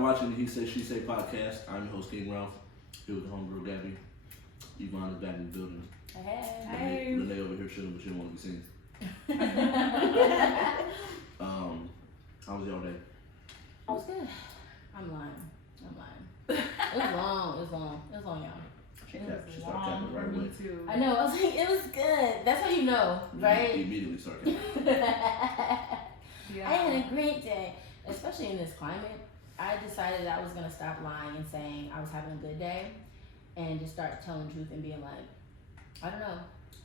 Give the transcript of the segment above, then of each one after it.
y'all watching the He Say, She Say podcast. I'm your host, Gaby Ralph. Here with the homegirl, Gabby. Yvonne is back in the building. Hey. Renee over here chilling, but she don't want to be seen. How was y'all day? It was good. I'm lying. It was long, y'all. She started capping right away. Too. I know. I was like, it was good. That's how you know, right? You immediately start capping. I had a great day, especially in this climate. I decided I was gonna stop lying and saying I was having a good day, and just start telling the truth and being like, I don't know.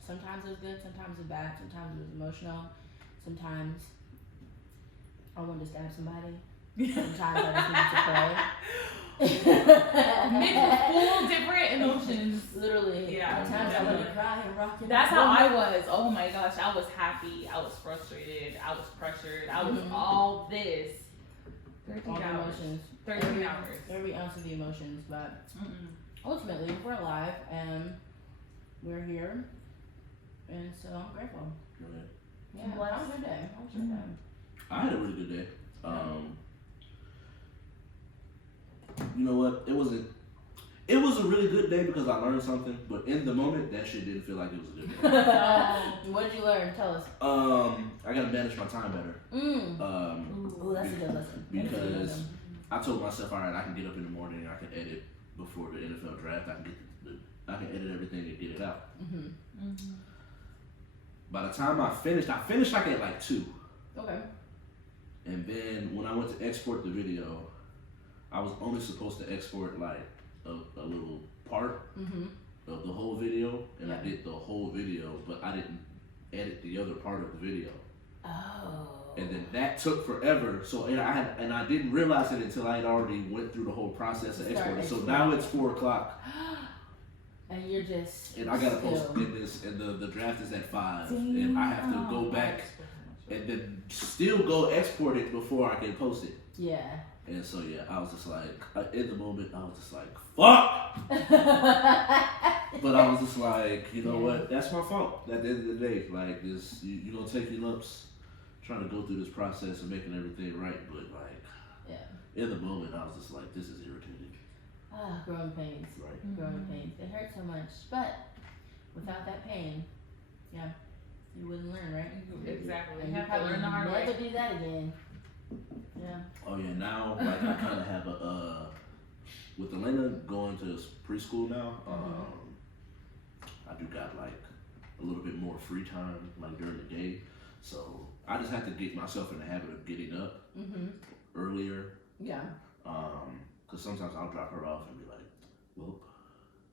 Sometimes it was good, sometimes it was bad, sometimes it was emotional, sometimes I wanted to stab somebody. Sometimes I just needed to pray. Mixed full different emotions. Literally. Yeah. Sometimes I wanted to cry and rock it. That's how I was. Oh my gosh, I was happy. I was frustrated. I was pressured. I was all this. 13 all the hours. emotions. 13 hours. Every ounce of the emotions, but ultimately we're alive and we're here, and so I'm grateful. Okay. Yeah. How was your day? I had a really good day. You know what? It was a really good day because I learned something, but in the moment, that shit didn't feel like it was a good day. What did you learn? Tell us. I gotta manage my time better. Oh, that's a good lesson. Because I told myself, all right, I can get up in the morning and I can edit before the NFL draft. I can edit everything and get it out. By the time I finished like at like 2. Okay. And then when I went to export the video, I was only supposed to export like a little part of the whole video, and I did the whole video, but I didn't edit the other part of the video. Oh. And then that took forever. So I didn't realize it until I had already went through the whole process of exporting. So now it's 4:00. And you're just. And I gotta post in this, and the draft is at 5, and I have to go back and then still go export it before I can post it. Yeah. And so yeah, I was just like, in the moment, I was just like, fuck! But I was just like, you know what, that's my fault. At the end of the day, like this, you gonna take your lumps trying to go through this process and making everything right, but like, in the moment, I was just like, this is irritating. Growing pains. Right. Growing pains. It hurts so much, but without that pain, you wouldn't learn, right? Exactly. And you have to learn the hard way. Never do that again. Yeah. Oh yeah, now like I kind of have with Elena going to preschool now. I do got like a little bit more free time like during the day, so I just have to get myself in the habit of getting up earlier. Yeah. Cause sometimes I'll drop her off and be like, well,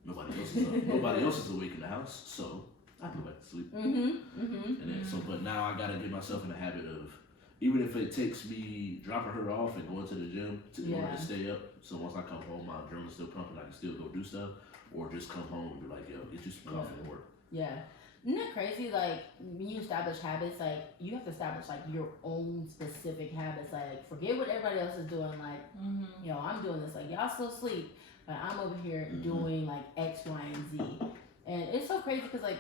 nobody else is awake in the house, so I go back to sleep. And then but now I gotta get myself in the habit of, even if it takes me dropping her off and going to the gym in order to stay up, so once I come home my adrenaline's still pumping, I can still go do stuff, or just come home and be like, yo, get you some coffee and work. Yeah. Isn't that crazy? Like, when you establish habits, like, you have to establish, like, your own specific habits. Like, forget what everybody else is doing. Like, you know, I'm doing this. Like, y'all still sleep, but I'm over here doing, like, X, Y, and Z. And it's so crazy because, like,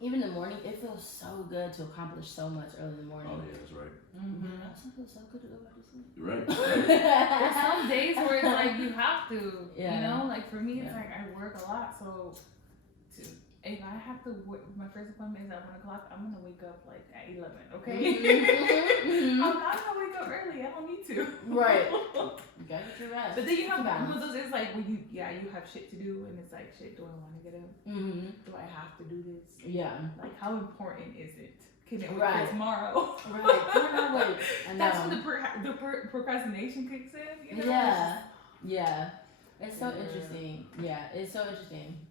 even in the morning, it feels so good to accomplish so much early in the morning. Oh yeah, that's right. It also feels so good to go back to sleep. You're right. There's some days where it's like you have to, you Yeah. know? Like for me, it's like I work a lot, so if I have to work, my first appointment is at 1 o'clock, I'm gonna wake up like at 11, okay? I'm not gonna wake up early, I don't need to. Right. You gotta get your rest. But then you have balance. one of those days like when you have shit to do, and it's like, shit, do I wanna get up? Do I have to do this? Yeah. Like, how important is it? Can it wait Right. for tomorrow? Right. Wait. That's when the procrastination kicks in, you know? Yeah. It's so interesting. Yeah, it's so interesting.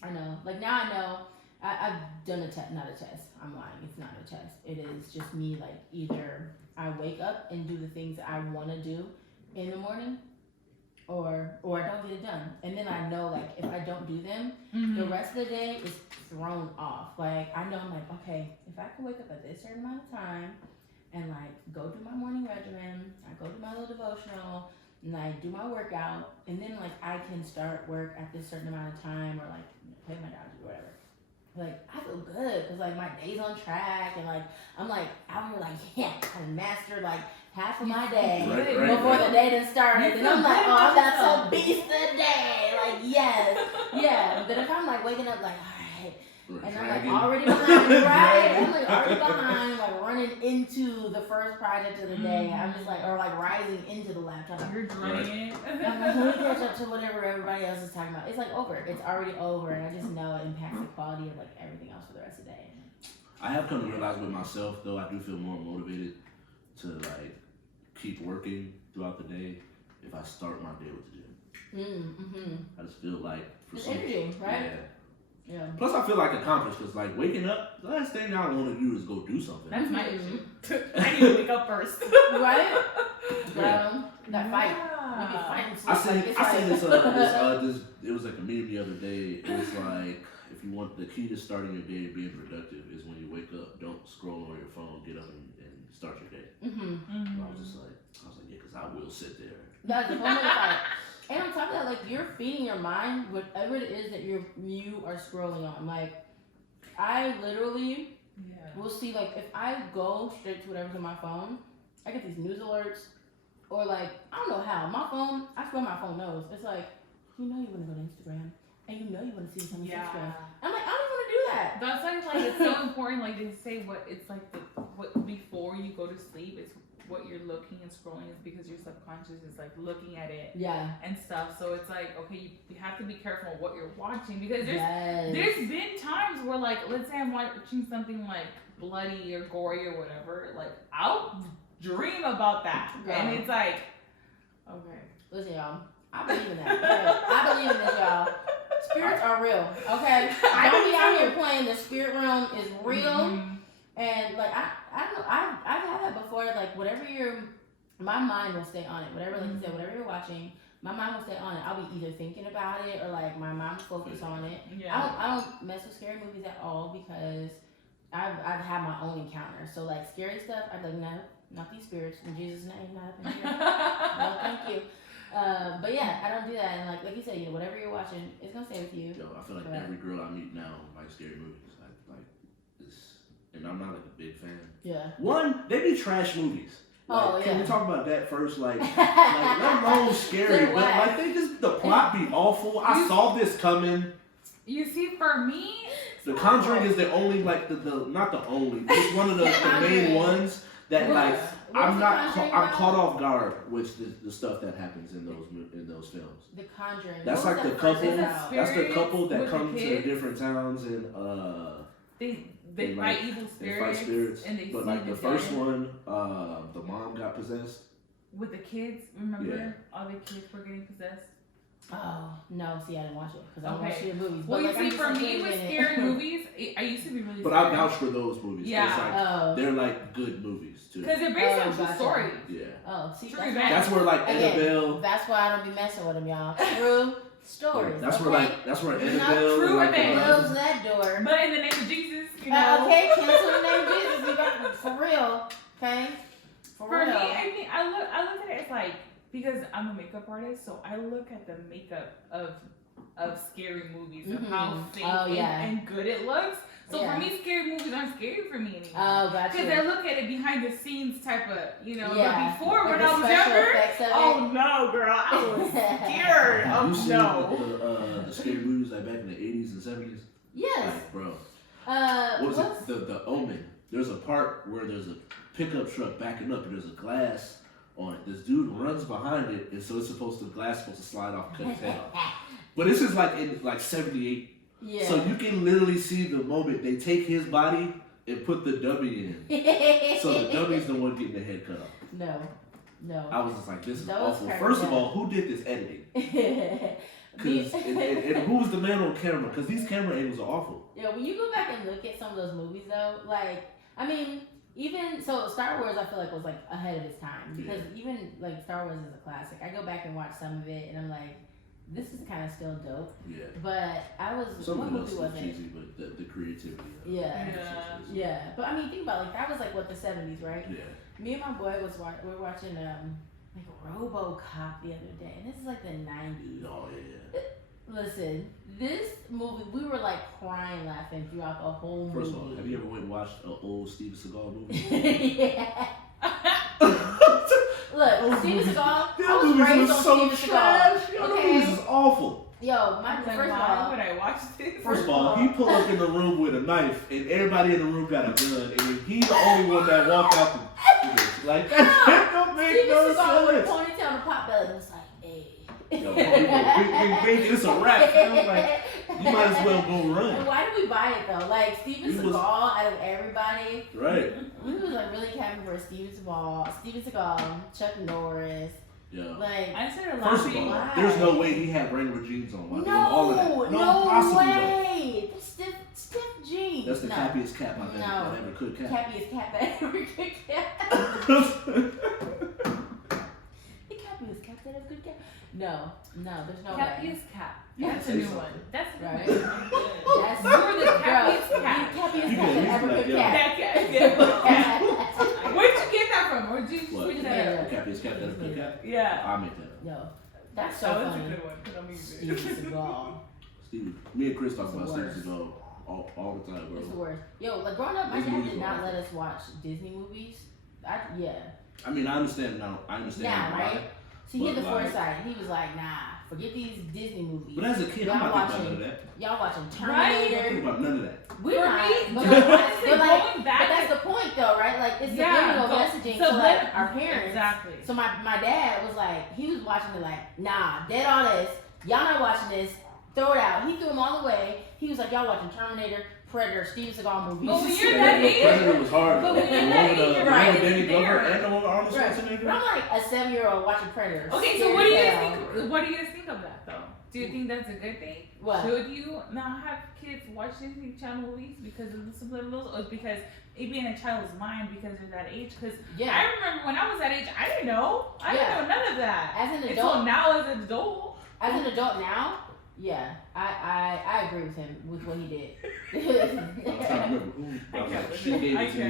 I know. Like, now I know. I've done a test. Not a test. I'm lying. It's not a test. It is just me, like, either I wake up and do the things that I want to do in the morning, or I don't get it done. And then I know, like, if I don't do them, the rest of the day is thrown off. Like, I know I'm like, okay, if I can wake up at this certain amount of time and, like, go do my morning regimen, I go do my little devotional, and I do my workout, and then, like, I can start work at this certain amount of time, or, like, play my dodgy or whatever. like I feel good because like my day's on track and like I'm like out here like yeah I mastered like half of my day before the day done started and I'm like oh I'm about to beast the day like yes yeah but if I'm like waking up like alright and I'm like already behind right I'm like already behind like running into the first project of the day I'm just like or like rising into the laptop You're dreading it. I'm like let me catch up to whatever everybody else is talking about it's like over it's already over and I just know it impacts the quality of like everything else for the rest of the day. I have come to realize with myself though I do feel more motivated to like keep working throughout the day if I start my day with the gym. I just feel like for it's some energy, right? Yeah. Plus I feel like accomplished because like waking up, the last thing I want to do is go do something. That's my issue. I need to wake up first. Right? Yeah. That fight. You be fighting I seen this it was like a meme the other day. It was like if you want the key to starting your day and being productive is when you wake up, don't scroll on your phone, get up and start your day. I was like, yeah, because I will sit there. That's the moment of fight. And on top of that, like you're feeding your mind whatever it is that you are scrolling on. Like I literally will see like if I go straight to whatever's on my phone, I get these news alerts or like I don't know how my phone. I swear my phone knows. It's like you know you want to go to Instagram and you know you want to see something on Instagram. I'm like I don't want to do that. That's why like it's so important. Like they say what it's like what before you go to sleep. It's what you're looking and scrolling is because your subconscious is like looking at it and stuff. So it's like okay, you have to be careful of what you're watching because there's been times where like let's say I'm watching something like bloody or gory or whatever, like I'll dream about that and it's like okay. Listen, y'all, I believe in that. I believe in this, y'all. Spirits are real, okay? Don't be out here playing. The spirit realm is real. And like I don't know, I've had that before. Like whatever my mind will stay on it. Whatever, like you said, whatever you're watching, my mind will stay on it. I'll be either thinking about it or like my mind will focus on it. Yeah. I don't mess with scary movies at all because I've had my own encounters. So like scary stuff, I'd be like no, not these spirits in Jesus' name, not up in here. No, thank you. But yeah, I don't do that. And like you said, whatever you're watching, it's gonna stay with you. Yo, I feel like every girl I meet now likes scary movies. And I'm not like a big fan. Yeah. One, they be trash movies. Like, can we talk about that first? Like let alone scary, but like they just the plot be awful. I saw this coming. You see, for me, The Conjuring is the only like the not the only, it's one of the main ones that like I'm caught off guard with the stuff that happens in those films. The Conjuring. That's like the couple. That's the couple that come to different towns and They fight evil spirits. They fight spirits. And they but see like the first one, the mom got possessed. With the kids, remember? All the kids were getting possessed. Oh no! See, I didn't watch it because I don't watch scary movies. Well, but, you see, for me with scary movies, I used to be really. But I vouch for those movies. Yeah, like, they're like good movies too. Because they're based on true stories. Yeah. Oh, see, that's where like Annabelle. That's why I don't be messing with them, y'all. True stories. Yeah, that's where Annabelle. Not true like, close that door. But in the name of Jesus, you know. Okay, cancel the name of Jesus. You got for real. Okay. For real. Me, I mean, I look at it as like. Because I'm a makeup artist, so I look at the makeup of scary movies and how fake and good it looks. So for me, scary movies aren't scary for me anymore. Oh, gotcha. Because I look at it behind the scenes type of, Yeah. But before like when I was younger, oh no, girl, I was scared. Have you seen the scary movies like back in the 80s and 70s? Yes. Like, bro. What was it? The Omen. There's a part where there's a pickup truck backing up and there's a glass on it. This dude runs behind it, and so it's supposed to slide off and cut his head off. But this is like in like 78. Yeah. So you can literally see the moment they take his body and put the dummy in. So the dummy's the one getting the head cut off. No. I was just like, this is awful. First of all, who did this editing? and who was the man on camera? Because these camera angles are awful. Yeah, when you go back and look at some of those movies though, like, I mean, even so, Star Wars I feel like was like ahead of its time because even like Star Wars is a classic. I go back and watch some of it and I'm like, this is kind of still dope. Yeah. But I was some of it was cheesy, but the creativity. Yeah. But I mean, think about like that was like what the 70s, right? Yeah. Me and my boy we were watching like RoboCop the other day, and this is like the 90s. Oh yeah. Listen, this movie, we were like crying, laughing throughout the whole movie. First of all, have you ever went and watched an old Steven Seagal movie? Yeah. Look, Steven Seagal. I was movies raised was on so Steven trash. Seagal. Yo, Okay. that movies is awful. Yo, my Like, first of why all, would I watch this? First of all, he pulled up in the room with a knife, and everybody in the room got a gun, and then he's the only one that walked out the like that don't make Steven no Seagal with a sense. ponytail and a pot belly was like, hey. Yo, big, it's a wrap. I was like, you might as well go And run. why did we buy it though? Like Steven He Seagal, was- out of everybody, Right. we was like really happy for Steven Seagal, Chuck Norris. Yeah. Like, I started First of laughing. all, there's no way he had regular jeans on. While doing all of that. no possible way. way. The stiff jeans. That's the no. cappiest cap I've No. ever could cap. Cappiest cap that ever could cap. The cappiest cap that ever could cap. No, there's no way. Cappiest cap. You That's can a say new one. something. That's a new Right. one. That's You're the cappiest bro, cap. the cappiest You cap can that at ever least could be like, cap. That cap. Where'd you get that from? Or did you just What? figure The that out? cappiest cap that ever could cap. Yeah. I'll make that up. Yo, that's so That was a funny. good one. 'Cause I'm using Steven it. Seagal. Me and Chris talk It's the about Steven worst. Seagal all the time, It's the bro. worst. Yo, like growing up, my These dad movies did were not awful. let us watch Disney movies. Yeah. I mean, I understand now. I understand Now, why. right? So he had the But, like- foresight. He was like, nah, forget these Disney movies. But as a kid, I'm Y'all not thinking about watching- none of that. Y'all watching I'm not Terminator. thinking about none of that. We're For not. me, But, honestly, but going back but that's the point, though, right? Like, it's Yeah, subliminal go- messaging to, sublim- like, our parents. Exactly. So my dad was like, he was watching it like, nah, dead all this. Y'all not watching this. Throw it out. He threw them all away. He was like, y'all watching Terminator, Predator, Steven Seagal movies. But when you're Yeah, that the age- Predator was hard. but when The you're one that with, age, the you're one right, with Danny it's Glover there. and the one with Arnold Right. Schwarzenegger. But I'm like a 7-year-old watching Predator. Okay, so Scared what do you as guys hell. think? What do you guys think of that though? Do you think that's a good thing? What? Should you not have kids watch Disney Channel movies because of the subliminals, or because it be in a child's mind because they're that age? Because Yeah. I remember when I was that age, I didn't know. I Yeah. didn't know none of that. As an Until adult, now, as an adult. yeah, I agree with him with what he did. I'm trying to remember who. I was like, she gave it to me.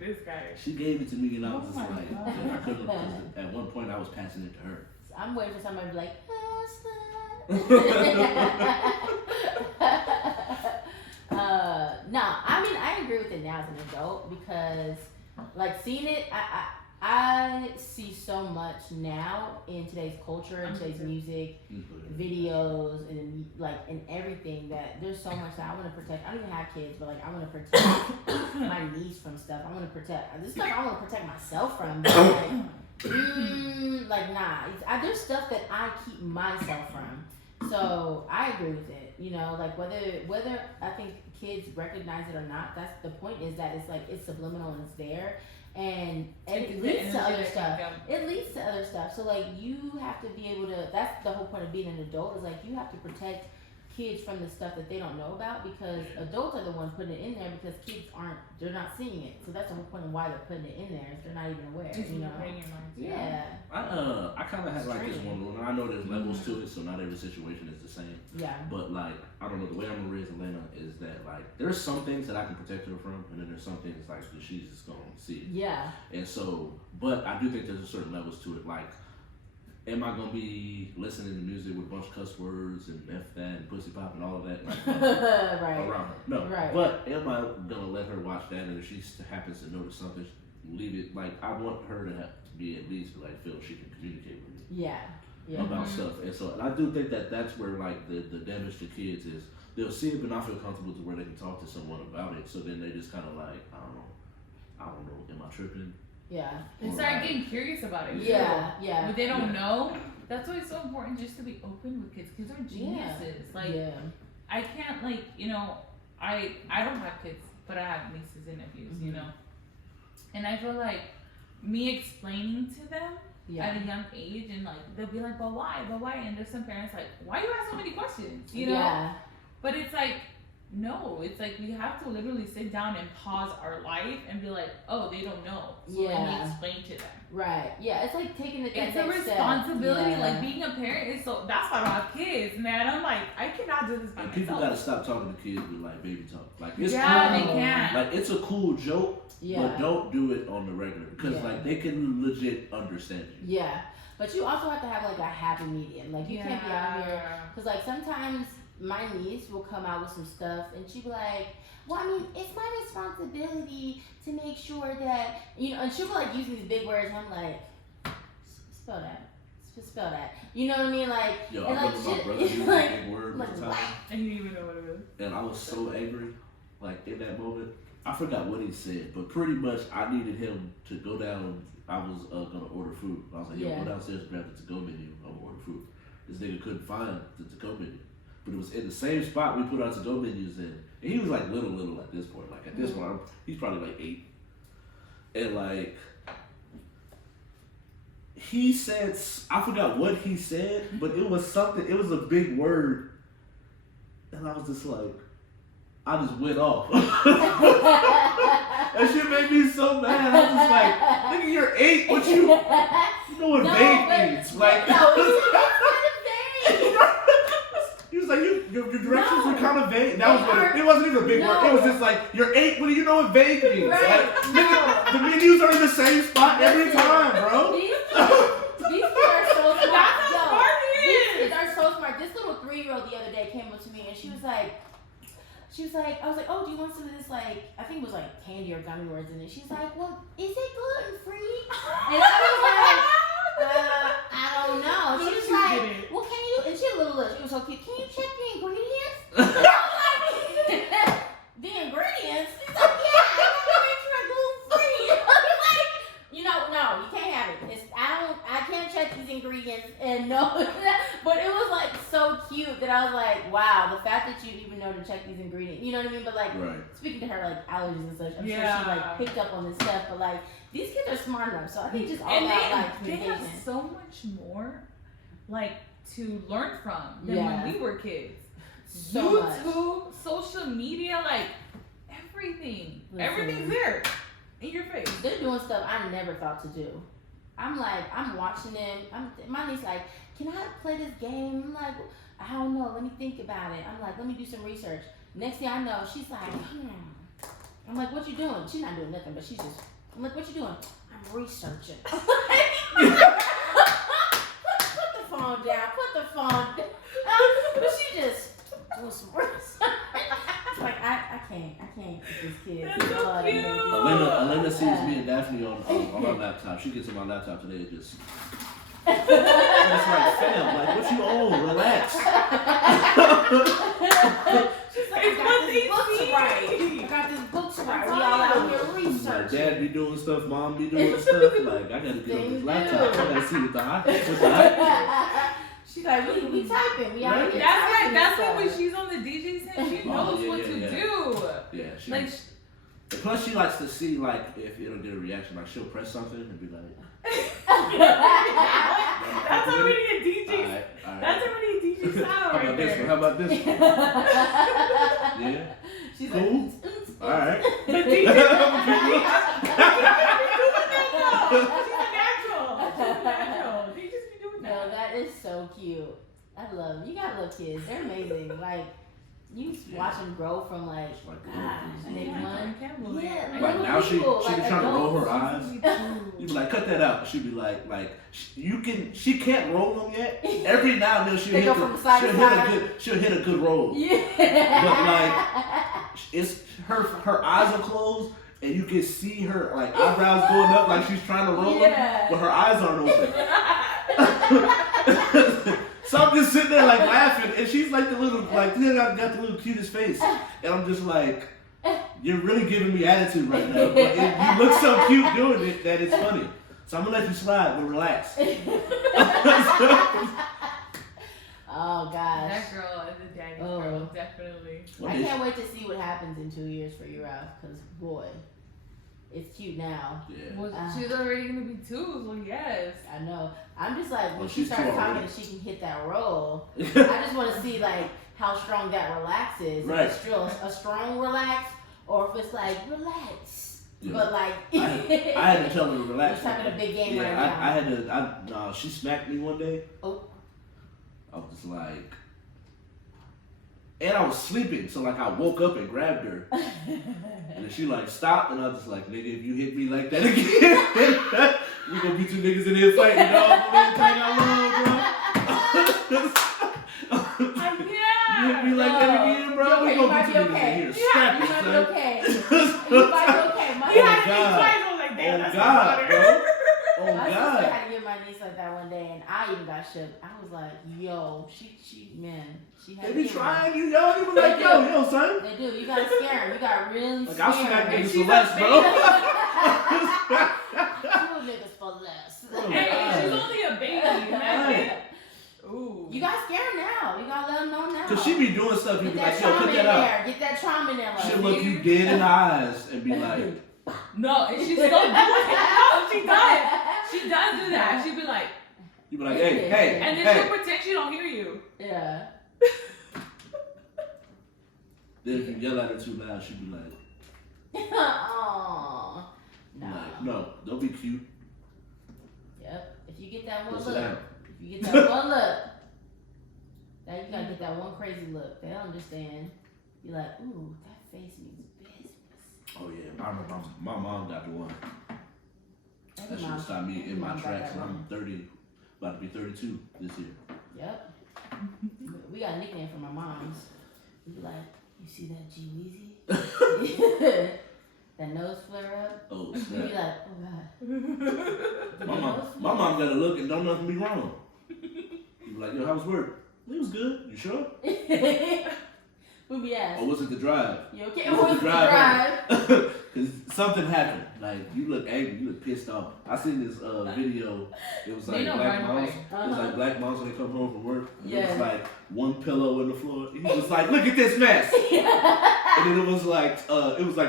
This guy. She gave it to me, and I was Oh just my like, God. I couldn't. 'Cause at one point, I was passing it to her. I'm waiting for somebody to be like, no, I mean I agree with it now as an adult because like seeing it, I see so much now in today's culture, in today's music, videos, and like in everything that there's so much that I want to protect. I don't even have kids, but like I want to protect my niece from stuff. I want to protect this stuff. I want to protect myself from. But like nah, there's stuff that I keep myself from. So I agree with it. You know, like whether I think kids recognize it or not, that's the point. Is that it's like it's subliminal and it's there. And it leads to other stuff. It leads to other stuff. So like you have to be able to. That's the whole point of being an adult. Is like you have to protect kids from the stuff that they don't know about because adults are the ones putting it in there because kids they're not seeing it. So that's the whole point of why they're putting it in there. If they're not even aware. You know. Yeah. I kind of had like this one rule, and I know there's levels to it, so not every situation is the same. Yeah. But like, I don't know, the way I'm gonna raise Elena is that like, there's some things that I can protect her from, and then there's some things like that she's just gonna see. Yeah. And so, but I do think there's a certain levels to it. Like, am I gonna be listening to music with a bunch of cuss words and F that and pussy pop and all of that like, right. around her? No. Right. But am I gonna let her watch that, and if she happens to notice something, leave it? Like, I want her to have to be at least like feel she can communicate with me. Yeah. Yeah. About stuff, and so and I do think that that's where like the damage to kids is they'll see it but not feel comfortable to where they can talk to someone about it. So then they just kind of like I don't know, am I tripping? Yeah. They start getting curious about it. Yeah. Yeah. But they don't know. That's why it's so important just to be open with kids. Kids are geniuses. Like I can't like I don't have kids, but I have nieces and nephews. You know, and I feel like me explaining to them. At a young age, and like they'll be like, but why? And there's some parents like, why you ask so many questions? You know? Yeah. But it's like, no, it's like we have to literally sit down and pause our life and be like, oh, they don't know. So let me explain to them. Right. Yeah. It's like taking the It's a responsibility. Like being a parent is so. That's why I don't have kids, man. I'm like, I cannot do this by myself. People gotta stop talking to kids with like baby talk. Like it's they cool. can. Like it's a cool joke. Yeah. But don't do it on the regular because like they can legit understand you. Yeah. But you also have to have like a happy medium. Like you can't be out here because like sometimes my niece will come out with some stuff and she'll be like, well, I mean, it's my responsibility to make sure that, and she'll be like using these big words and I'm like, spell that. Spell that. You know what I mean? Like, yo, and I like, remember my brother using a big word one time. And you didn't even know what it was. And I was so angry, like in that moment. I forgot what he said, but pretty much I needed him to go down. I was gonna order food. I was like, yo, go downstairs and grab the to-go menu. I'm gonna order food. This nigga couldn't find the to-go menu, but it was in the same spot we put our to-go menus in. And he was like little at this point. Like at this point, he's probably like 8. And like, he said, I forgot what he said, but it was something, it was a big word. And I was just like, I just went off. That shit made me so mad. I was just like, nigga, you're 8, what you know what vague means. Like, no, it's kind of vague. He was like, your directions were kind of vague. That was what it wasn't even a big word. It was just like, you're 8, what do you know what vague means? Right. Like, nigga, the menus are in the same spot every time, bro. These kids are so smart. These kids are so smart. This little 3-year-old the other day came up to me and she was like, I was like, oh, do you want some of this, like, I think it was like candy or gummy words in it. She's like, well, is it gluten-free? And I was like, I don't know. She was like, well, can you, and she was a little, she was so cute, can you check the ingredients? And I was like, the ingredients? She's like, yeah, I want to make sure it's gluten-free. I was like, no, you can't have it. I can't check these ingredients and no, but it was like so cute that I was like, wow, the fact that you even know to check these ingredients, you know what I mean? But like, speaking to her like allergies and such, I'm sure she like picked up on this stuff, but like, these kids are smart enough, so I think just all about like communication. They have so much more like to learn from than when we were kids. So YouTube, social media, like everything. Everything's there. In your face. They're doing stuff I never thought to do. I'm watching them. My niece like, can I play this game? I'm like, I don't know. Let me think about it. I'm like, let me do some research. Next thing I know, she's like, I'm like, what you doing? She's not doing nothing, but she's just, I'm like, what you doing? I'm researching. Put the phone down. Put the phone down. But she just doing some research. Like I can't with this kid. That's so cute. Elena sees me and Daphne on our laptop. She gets on my laptop today and just. It's like, fam, like what you on? Relax. She's like, I got this books right. We all out here researching. Like, Dad be doing stuff, Mom be doing stuff. Like I gotta get on this laptop. I gotta see what the hot. She's like, we typing. We out here. That's why when she's on the DJ set, she knows what to do. Yeah, she. Like, plus, she likes to see like if it'll get a reaction. Like she'll press something and be like. That's already a DJ. All right. That's already a DJ style right there. How about this one? Yeah. She's cool. Like, all right. The DJ. She's a natural. They just be doing that. No, that is so cute. I love them. You gotta love kids. They're amazing. Like, you watch them grow from like, day one. Yeah, right now she like trying to roll her eyes. You be like, cut that out. She'd be like she can't roll them yet. Every now and then she'll hit a good roll. Yeah. But like, it's her eyes are closed. And you can see her like eyebrows going up like she's trying to roll them, but her eyes aren't open. So I'm just sitting there like laughing, and she's like the little got the little cutest face, and I'm just like, you're really giving me attitude right now, but you look so cute doing it that it's funny. So I'm gonna let you slide, but relax. Oh gosh. That girl is a daddy's girl, definitely. I can't wait to see what happens in 2 years for you, Ralph, because boy, it's cute now. Yeah. Well, she's already gonna be 2, so yes. I know. I'm just like, when she she's starts talking and she can hit that roll, I just want to see like how strong that relax is. Right. If it's still a strong relax, or if it's like relax. Yeah. But like, I had to tell her to relax. We're talking a big game right now. I had to. She smacked me one day. Oh. I was just like, and I was sleeping, so like I woke up and grabbed her, and then she like stopped, and I was just like, nigga, if you hit me like that again, we gonna be 2 niggas in here fighting, dog. Everything I love, bro. Yeah. You hit me might be niggas in okay. here You scrapping, might be son. okay. You might be okay. My You had to God. think twice. I was like, damn, Oh that's God, my bro. daughter. Oh my sister God. had to give my niece like that one day, and I even got shook. I was like, yo, man, she had They to be give her. trying you, yo. You be like, yo, son. They do. You gotta scare them. You gotta really Like, scare I'll smack them. niggas she's for less, a bro. Two niggas for less. Oh, Hey, God. she's only a baby, man. Ooh. You gotta scare them now. You gotta let them know now. Cause she be doing stuff, you Get be that like, yo, trauma put in that out. there. Get that trauma in there. Like, She'll look you dead in the eyes and be like, No, and she's still doing it. No, she does. She does do that. She'd be like, you be like, hey, and then hey. she'll pretend she don't hear you. Yeah. Then if you yell at her too loud, she'd be like, Aww. No. like, no, don't be cute. Yep. If you get that Go one sit look, down. if you get that one look, now you gotta get that one crazy look. They don't understand. You're like, ooh, that face means business. Oh yeah, I remember my mom got the one. Every That shit mom- stopped me every in my mom got tracks, that and one. I'm 30, about to be 32 this year. Yep. We got a nickname for my moms. We be like, you see that G-Weezy? That nose flare up? Oh We be snap. like, oh God. My mom got to look and don't nothing be wrong. You be like, yo, how was work? It was good. You sure? We be asked. Or was it the drive? You okay? Was it What's the the drive? drive? Cause something happened. Like you look angry, you look pissed off. I seen this video. It was like They know black right moms. away. It was like black moms when they come home from work. And It Yes. was like one pillow in the floor. He was like, look at this mess. And then it was like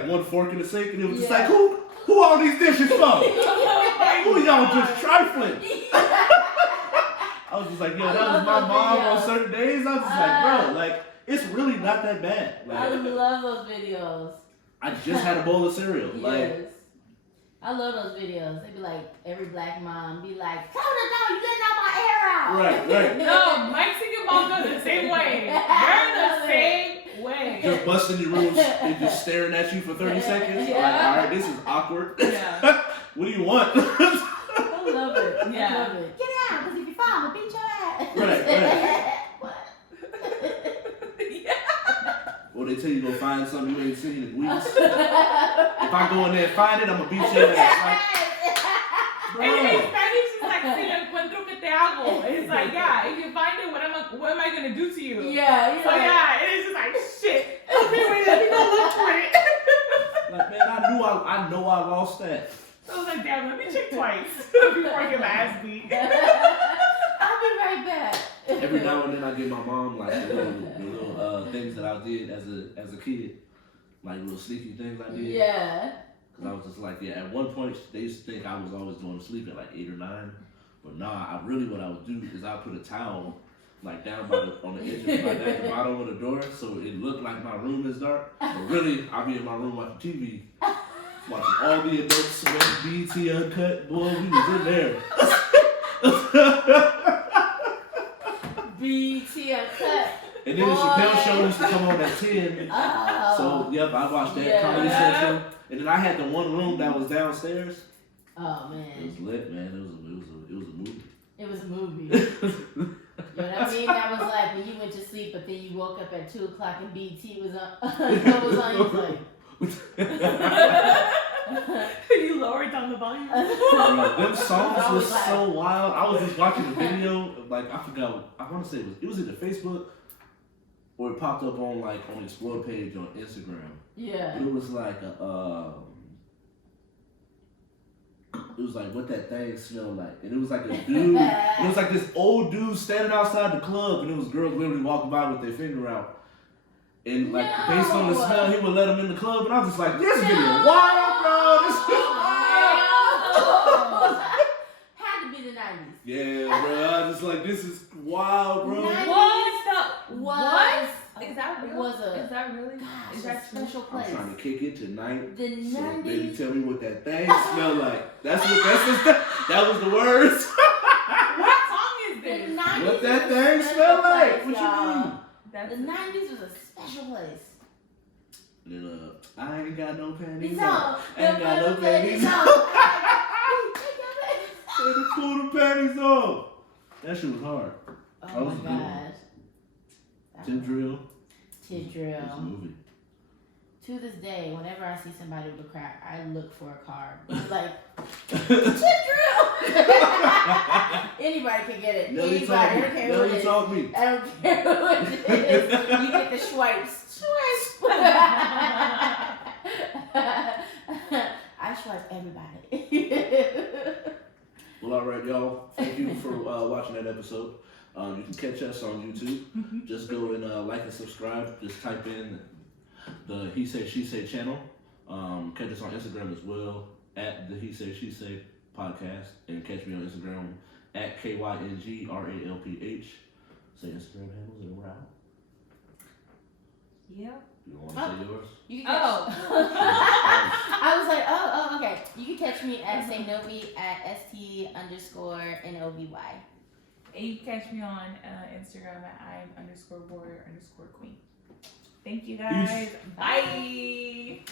one fork in the sink, and it was just like, who all these dishes from? Who y'all just trifling? I was just like, yo, I that was love my those mom videos. on certain days. I was just like, bro, like it's really not that bad. I Like love those videos. I just had a bowl of cereal. Yes. Like I love those videos. They be like, every black mom be like, close the door, you letting all my air out. right. No, Mexican moms are the same way. They're the same way. Just busting your rooms and just staring at you for 30 seconds. Yeah. Like, all right, this is awkward. Yeah. What do you want? I love it. Yeah. I love it. Get out, because if you fall, I'll beat your ass. Right. What? Or they tell you go find something you ain't seen in weeks. If I go in there and find it, I'm gonna beat your ass. Like, And in bro. Spanish, it's like, si lo encuentro, ¿qué te hago? It's like, yeah, if you find it, what am I going to do to you? Yeah, you're So, like, yeah, it's just like, shit. Okay, wait, let me go look for it. Like, man, I know I lost that. So I was like, damn, let me check twice before I get my ass beat. I'll be right back. Every now and then I give my mom like the little things that I did as a kid, like little sneaky things I did. Yeah. Cause I was just like, yeah. At one point they used to think I was always going to sleep at like 8 or 9, but nah. What I would do is I put a towel like down on the edge of like at the bottom of the door, so it looked like my room is dark. But really, I'll be in my room watching TV, watching all the adults swim, BT Uncut. Boy, we was in there. BT Uncut. And then the Chappelle Show used to come on at 10. Oh. So, yep, I watched that Yeah. Comedy Central. And then I had the one room that was downstairs. Oh It man. was lit, man. It was a movie. It was a movie. You know what I mean? That was like when you went to sleep, but then you woke up at 2 o'clock and BT was on. It was on. You was like. You lowered down the volume. Bro, them songs I was was like- so wild. I was just watching the video. Like, I forgot. I want to say it was either Facebook or it popped up on like on the Explore page on Instagram. Yeah. It was like it was like what that thing smelled like, and it was like a dude. It was like this old dude standing outside the club, and it was girls literally walking by with their finger out. And like based on the smell, he would let them in the club, and I was just like, this video wild, bro. This is wild. Had to be the 90s. Yeah, bro. I was just like, this is wild, bro. What? Is that real? Was a Is that really? gosh, Is that a special I'm place. trying to kick it tonight. The So 90s. baby, tell me what that thing smell like. That was the words. What song is The this? 90s What that was a thing special smell like? place, What you y'all. mean? That's The 90s was a special place. And then I ain't got no panties It's on. on. Ain't got no panties on. Say to pull the panties off. That shit was hard. Oh That was my a good one. gosh. Tim Drill. Tit It's a drill. movie. To this day, whenever I see somebody with a crack, I look for a card. I'm like, tit drill! Anybody can get it. Nelly Anybody. taught I me. don't care who it Nelly is. taught me. I don't care who it is. You get the swipes. I swipe everybody. Well, all right, y'all. Thank you for watching that episode. You can catch us on YouTube. Just go and like and subscribe. Just type in the He Say She Say channel. Catch us on Instagram as well at the He Say She Say podcast, and catch me on Instagram at KYNGRALPH. Say Instagram handles and we're out. Yep. You don't want to say yours? You can catch, Oh. I was like, oh, okay. You can catch me at Say Novi at ST_NOVY. And you can catch me on Instagram at I'm_warrior_queen. Thank you guys. Peace. Bye.